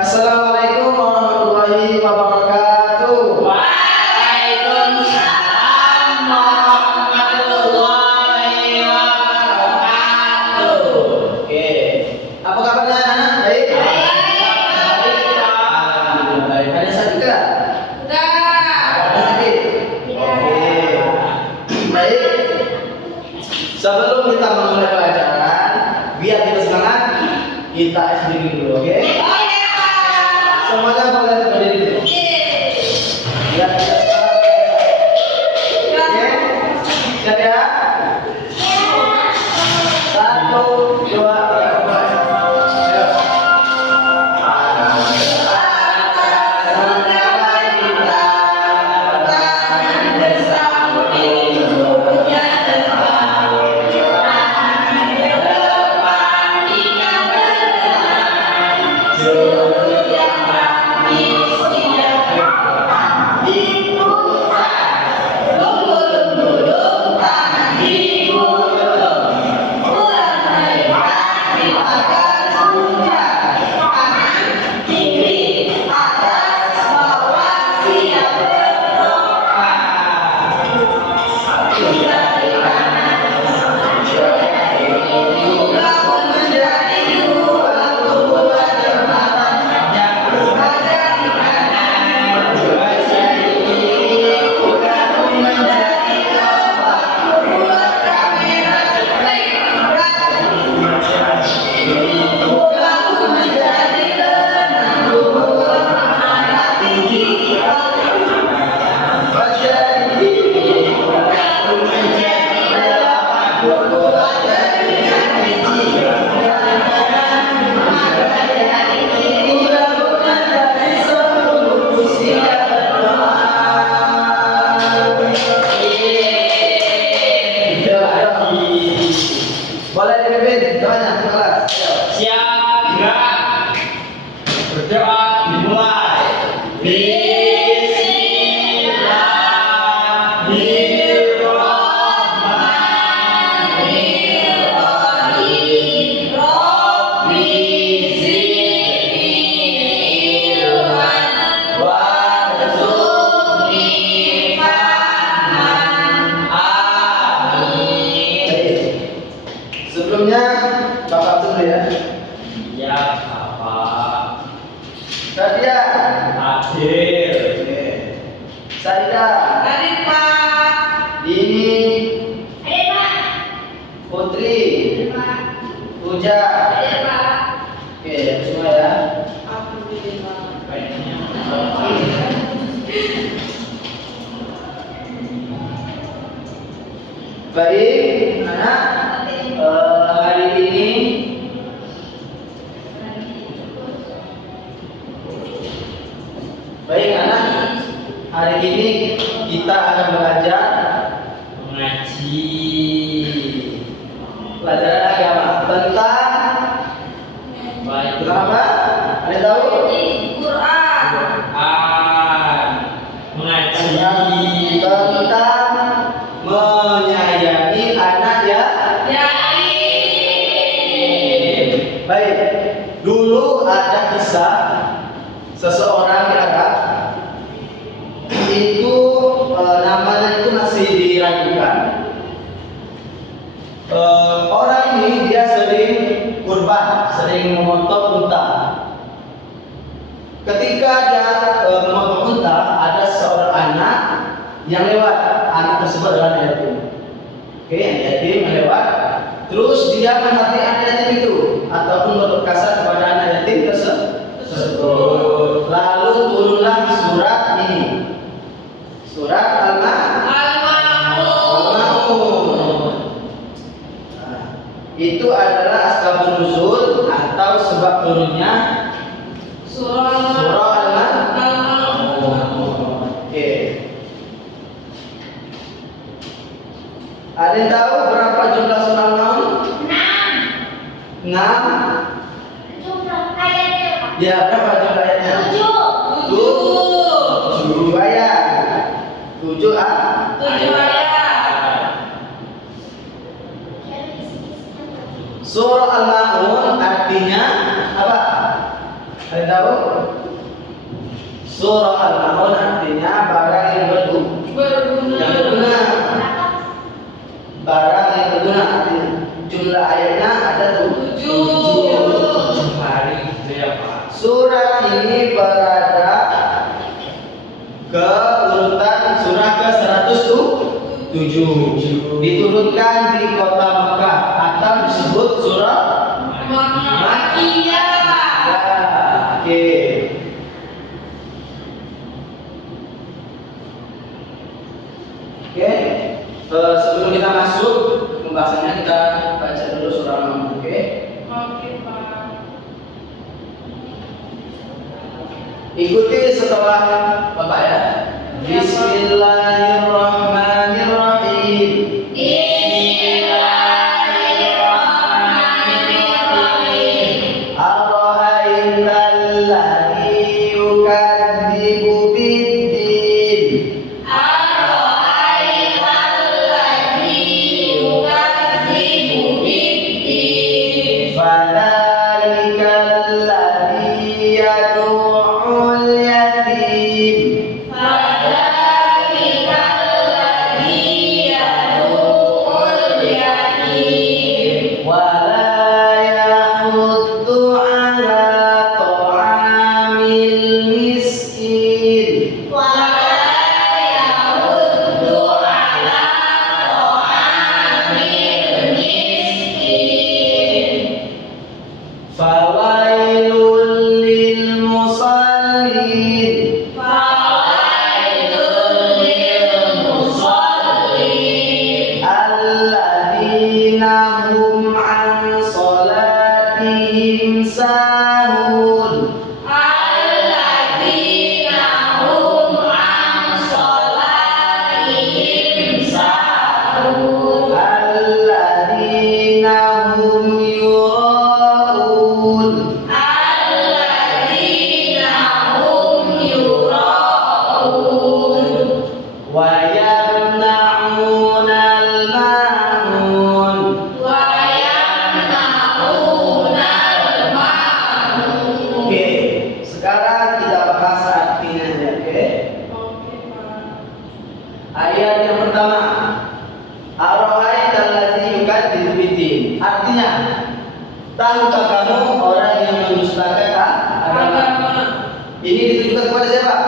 Assalamualaikum warahmatullahi wabarakatuh. Waalaikumsalam warahmatullahi wabarakatuh. Oke, apa kabarnya anak? Baik? Baik. Ada sakit tidak? Ada sakit? Oke. Baik. Sebelum kita memulai pelajaran, biar kita semangat, kita SDG dulu, oke? Semuanya boleh berdiri dulu. Biar kita semangat. Oke? Siap ya? 1, 2, 3, mulai. Ayo. Boleh dipimpin doanya ke kelas. Siap, gerak. Berdoa dimulai. Bismillahirrahmanirrahim. Rabbi zidni ilman warzuqni fahman. Amin. Sebelumnya Bapak dulu ya. Ya, Bapak. Sadia. Hadir. Oke. Saida. Hadir, Pak. Dini. Hadir, Pak. Putri. Hadir, Pak. Puja. Hadir, Pak. Oke, semua ya. Alhamdulillah. Baik, anak. Hari ini baik anak. Hari ini kita akan belajar Mengaji. pelajaran agama tentang Baik. apa? Ada tahu? Quran. Mengaji. Tentang menyayangi anak ya. Yakin. Baik. Dulu ada kisah seseorang di Arab itu namanya itu masih diragukan. Orang ini dia sering kurban, sering memotong unta. Ketika dia memotong unta, ada seorang anak yang lewat. Anak tersebut adalah yatim. Oke, yang yatim lewat. Terus dia mengerti anak yatim itu ataupun berbuat kasar kepada anak yatim tersebut. Lalu turunlah surat ini. Surat Al-Maun. Nah, itu adalah asbabun nuzul atau sebab turunnya Surah Al-Maun. Oke. Ada yang tahu berapa jumlah surah Al-Maun? 6. Ya, berapa jumlah ayatnya? 7 ayat. 7 ayat. Surah Al-Maun artinya apa? Ada tahu? Surah Al-Maun artinya barang yang berguna. Barang yang berguna artinya. Jumlah ayatnya ada 7. Hari itu ya Pak. Surat ini berada ke urutan surah ke 107. Diturunkan di kota Mekah atau disebut surah Makiyah. Oke. Oke. Sebelum kita masuk pembahasannya, kita baca dulu surah Al-Maun. Oke. Oke, Pak. Ikuti setelah Bapak ya. Bismillahirrahmanirrahim. Ara'aital ladzi yukadzibu biddin. Fadzalikal ladzi yad'ul yatim. Wala yahuddu ala ta'amil miskin. Fawailul lil musallin. Alladzina hum an salatihim sahun. Alladzina hum yura'un. Wa yamna'unal ma'un. Oke, sekarang kita bahas artinya ya, oke. Oke, Pak. Ayat yang pertama, Ara'aital ladzi yukadzibu biddin. Artinya, tahukah kamu orang yang mendustakan agama? Ini ditujukan kepada siapa?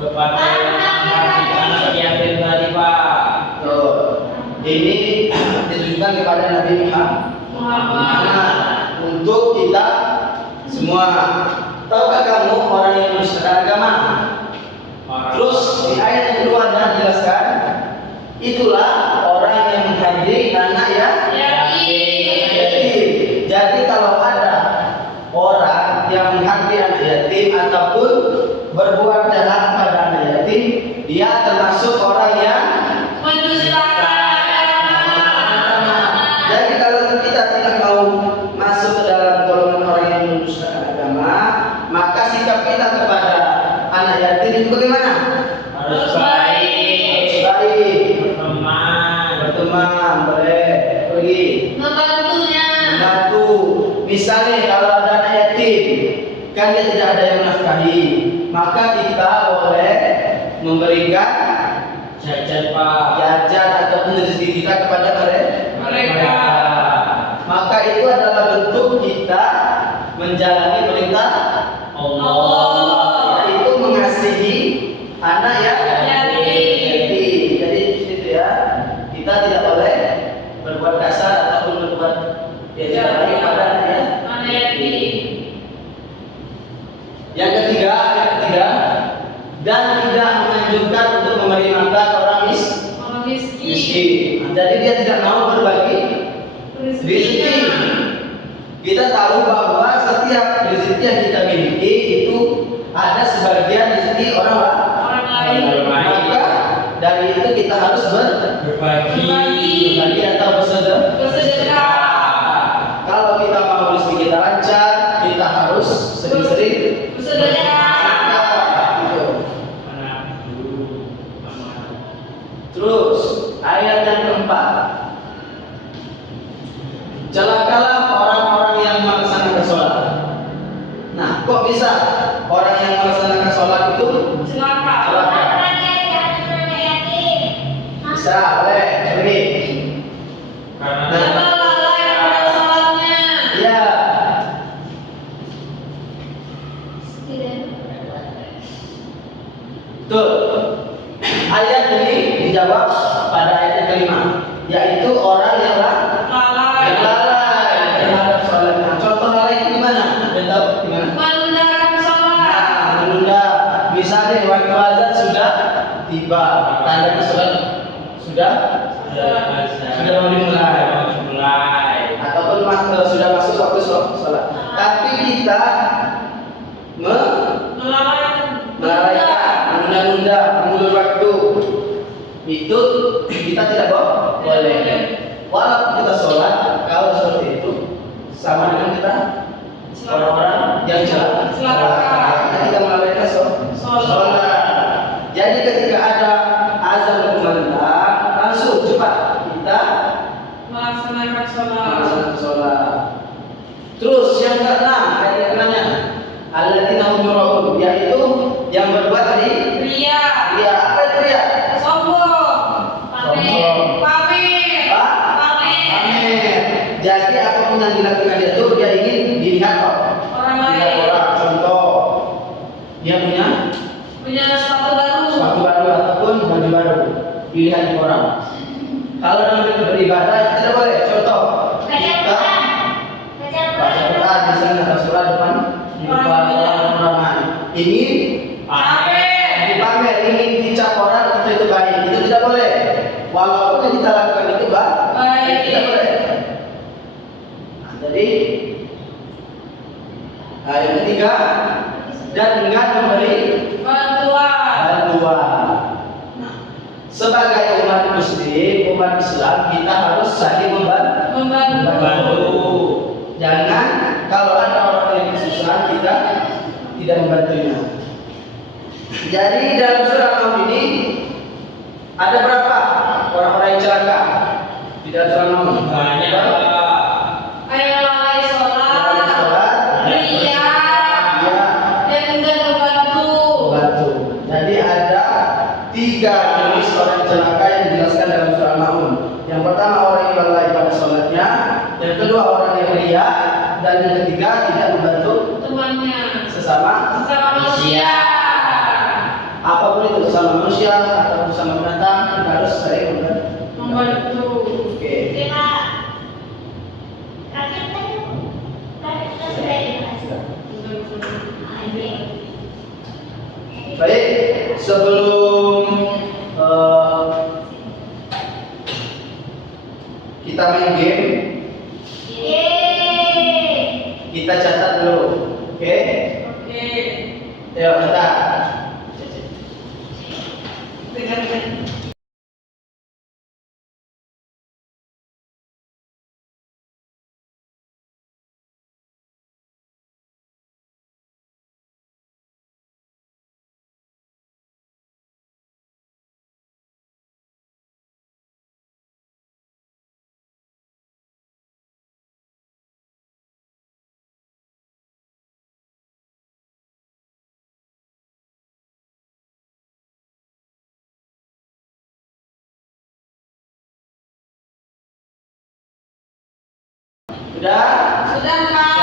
Kepada anak yatim tadi Pak. Tuh. Ini ditujukan kepada Nabi Muhammad. Nah, untuk kita semua. Tahukah kamu orang yang mendustakan agama? Terus di ayat yang kedua adalah dijelaskan, itulah orang yang menghadiri anak yatim. Jadi kalau ada orang yang menghadiri anak yatim ataupun berbuat jahat pada anak yatim, dia termasuk orang yang Jadi kalau kita tidak mau masuk ke dalam golongan orang yang mendustakan agama, maka sikap kita kepada anak yatim itu bagaimana? Harus baik, Baik, berteman, boleh pergi, membantu. Misalnya kalau ada anak yatim, kan dia tidak ada yang menafkahi, maka kita boleh memberikan jajan Pak. jajan ataupun rezeki kita kepada Mereka. Maka itu adalah bentuk kita menjalani perintah Allah. yaitu mengasihi anak yatim. Jadi itu ya, kita tidak boleh berbuat kasar ataupun berbuat tidak baik pada anak yatim. Yang ketiga, dan tidak menganjurkan untuk memberi makan orang miskin. Jadi dia tidak mau berbagi rezeki. Kita tahu bahwa setiap rezeki yang kita miliki itu ada sebagian rezeki orang lain. Maka dari itu kita harus berbagi atau bersedekah. Kalau kita mau rezeki kita lancar, kita harus sering-sering bersedekah. Terus ayat yang keempat, celakalah orang-orang yang melaksanakan sholat. Nah, kok bisa orang yang melaksanakan sholat itu Celaka. celaka. Bisa, boleh, beri. Karena Karena lalai pada sholatnya. Ya, tuh. Ayat ini dijawab pada ayat yang kelima, yaitu orang yang Lalai. lalai terhadap sholatnya. Contoh lalai itu gimana? Ada tahu gimana? Menundaikan sholat. Nah, menunda. Misalnya waktu azan sudah tiba, tanda sholat sudah mau dimulai. Ataupun sudah masuk waktu sholat. Tapi kita melalaikan, menunda-nunda, mengulur waktu. Itu kita tidak boleh. Walaupun kita sholat, kalau seperti itu sama dengan kita orang-orang yang celaka. Karena kita melalaikan sholat. Jadi ketika ada azan berkumandang, langsung cepat kita Melaksanakan sholat. melaksanakan sholat. Terus yang keenam, ayat yang keenamnya, alladzina hum yura'un, yaitu yang berbuat ria. Ria. Ria, apa itu ria? Sombong. Sombong. Pamer. Apa? Pamer. Pamer. Jadi apapun yang dilakukan dia itu dia ingin dilihat Orang dilihat lain. orang. Contoh, dia punya Punya sepatu baru. sepatu baru ataupun baju baru, dilihat di orang. Kalau dalam beribadah itu tidak boleh. Contoh, kita baca Quran di sana atau surah depan di depan orang ramai. Ingin Pamer. dipamer, ingin dicap orang itu baik, itu tidak boleh. Walaupun yang kita lakukan itu Baik. tidak boleh. Nah, jadi yang ketiga, dan dengan memberi Bantuan. Nah, sebagai umat muslim, umat Islam, kita harus saling membantu. Jangan kalau ada orang yang kesusahan kita tidak membantunya. Jadi dalam surah Al ini ada berapa orang-orang yang celaka di dalam surah Al? banyak Ayo lalai sholat. Sholat, Ria. ya, Dan enggan membantu. membantu. Jadi ada 3 jenis orang celaka yang dijelaskan dalam surah Al-Maun. Yang pertama orang yang lalai pada sholatnya, yang kedua orang yang ria, dan yang ketiga tidak membantu Temannya. sesama Manusia. apapun itu, sesama manusia atau sesama binatang, kita harus saling Membantu. Oke. Baik, sebelum kita main game, kita catat dulu. Oke? Oke. Ayo catat. Dengarkan. Sudah? Sudah, Pak.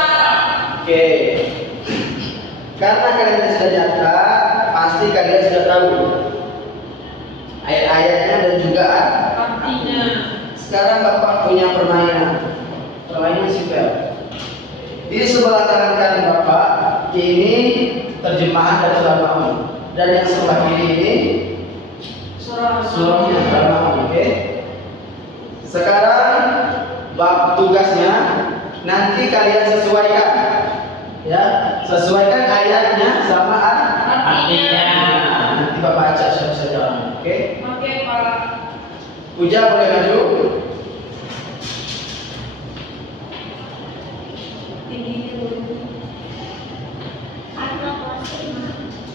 Oke. Karena kalian sudah catat, pasti kalian sudah tahu ayat-ayatnya dan juga Artinya. sekarang Bapak punya permainan. Permainan simpel. Di sebelah kanan kanan Bapak ini terjemahan dari surah Al-Maun, dan yang sebelah kiri ini surahnya surah Al-Maun. Oke. Sekarang bab tugasnya nanti kalian sesuaikan, ya, sesuaikan ayatnya sama artinya. nanti Bapak baca siapa-siapa orang. Oke. Oke, Pak. Puja boleh maju. Tingginya dulu.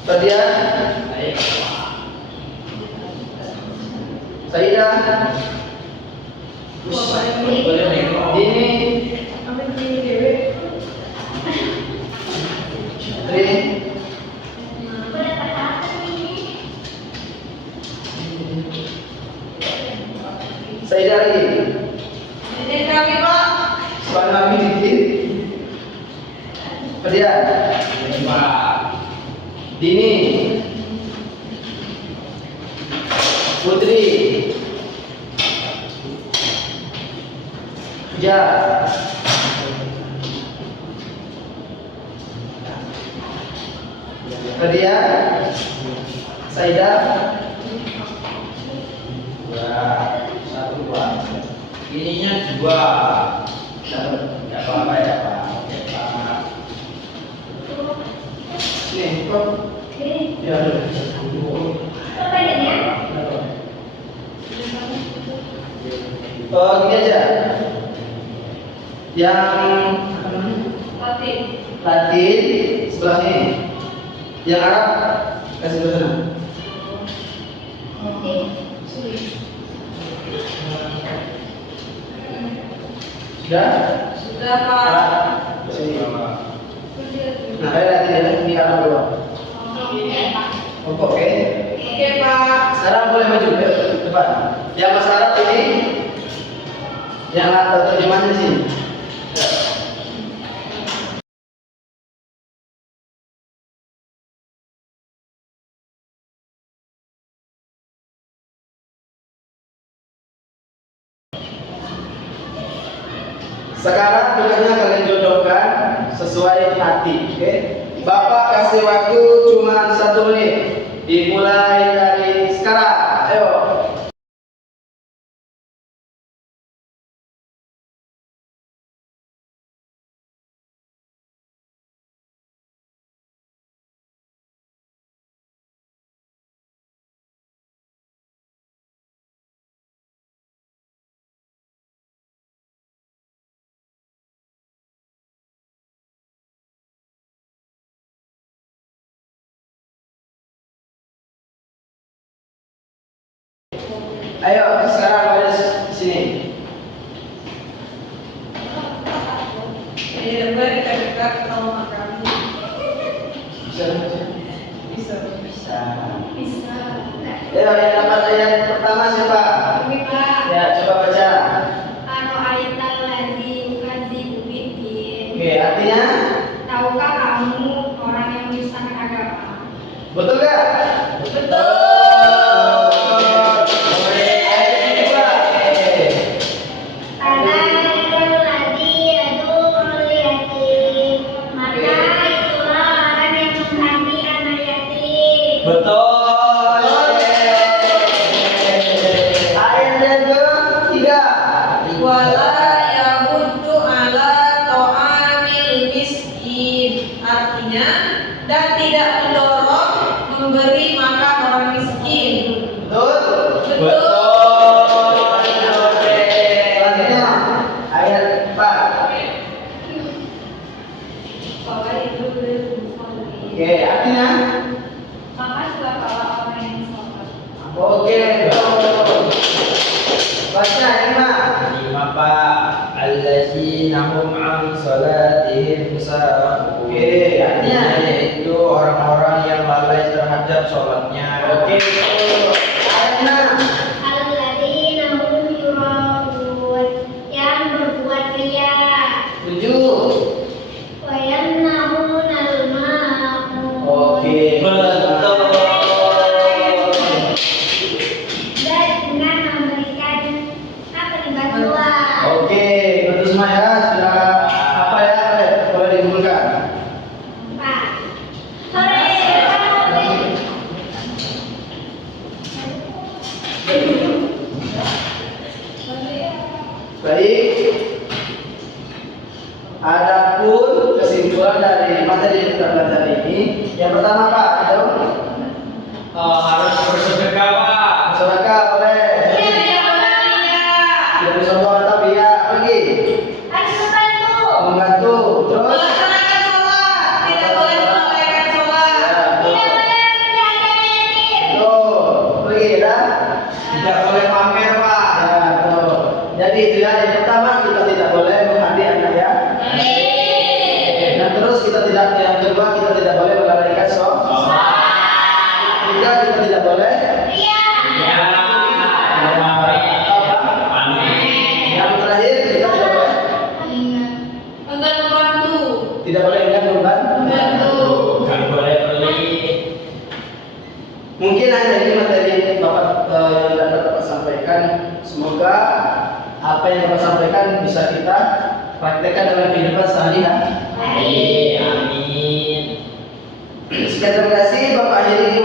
Fadia, Baik. Saidah, Boleh nengok. Dini, Amin, tinggi dewe. Tri, Saya lagi. Didik kami Pak. Soal Nabi Didin. Kemudian Pak. Dini, Putri, Ja, Radia, Saida, satu Pak. Ininya 2. Enggak apa-apa ya, Pak. Ya, Pak. Nih, kok? Ya, oh, gini aja. Yang apa namanya? Latin. Latin sebelah sini. Yang Arab kasih ke sana. Sudah? Sudah Pak. Arab ke sini. Nah, kalian Latin ya, ini Arab dulu. Oke. Oke Pak. Sekarang boleh maju ke depan. Yang bahasa Arab ini, yang terjemahannya di sini. Sekarang tugasnya kalian jodohkan sesuai hati, oke? Bapak kasih waktu cuma 1 menit. Dimulai dari sekarang. Ayo. Ayo sekarang pada sini. Ini dekat dekat sama kami. Bisa baca? Bisa. Bisa. Ayo yang dapat ayat pertama siapa? Kami Pak, Ya coba baca. anu ayat allazi yukadzibu biddin. Oke, artinya Tahukah kamu orang yang mendustakan agama? betul gak? Betul. Ayat yang kedua. Allazi yad'ul yatim. Maka itulah orang yang menghati anak yatim. Betul. Ayat yang ketiga. Wala yahuddu ala ta'amil miskin. Artinya, dan tidak mendorong memberi makan orang miskin. Betul. Betul. Selanjutnya ayat 4. Bahwa itu bermusolli. Oke, artinya Maka celakalah orang yang sholat. oke. Betul. Baca 5. 5 Pak. Allazina hum an salatihim sahun. Oke, artinya? Yaitu orang-orang yang lalai terhadap sholatnya. Oke, betul. Ayat 6. Alladzina hum yura'un, yang berbuat ria. 7. Wa yamna'unal ma'un. Oke, Betul. Dan dengan memberikan apa nih bantuan. Oke, betul semua ya. Sudah apa ya? Boleh dikumpulkan. Pak. Sore. Baik. Adapun kesimpulan dari materi yang kita belajar ini, yang pertama Pak, itu Harus bersedekah Pak. sedekah boleh. Iya, tidak boleh tidak. Tidak bisa membawa tapi ya lagi Harus membantu. membantu. Terus Melaksanakan sholat. Tidak boleh melalaikan sholat. Tidak boleh menjaga yatim. tuh lagi ya. Tidak boleh pamer Pak. Ya, tuh. Jadi itu ya yang pertama kita tidak boleh menghadi anak ya. Dan terus kita tidak yang kedua kita tidak boleh melalaikan sholat. Ketiga kita Enggan membantu. Tidak boleh enggan Membantu. Bukan boleh beli. Mungkin hanya ini materi Bapak yang dapat Bapak sampaikan. Semoga apa yang Bapak sampaikan bisa kita praktekkan dalam kehidupan sehari-hari. Amin. Sekian, terima kasih Bapak akhiri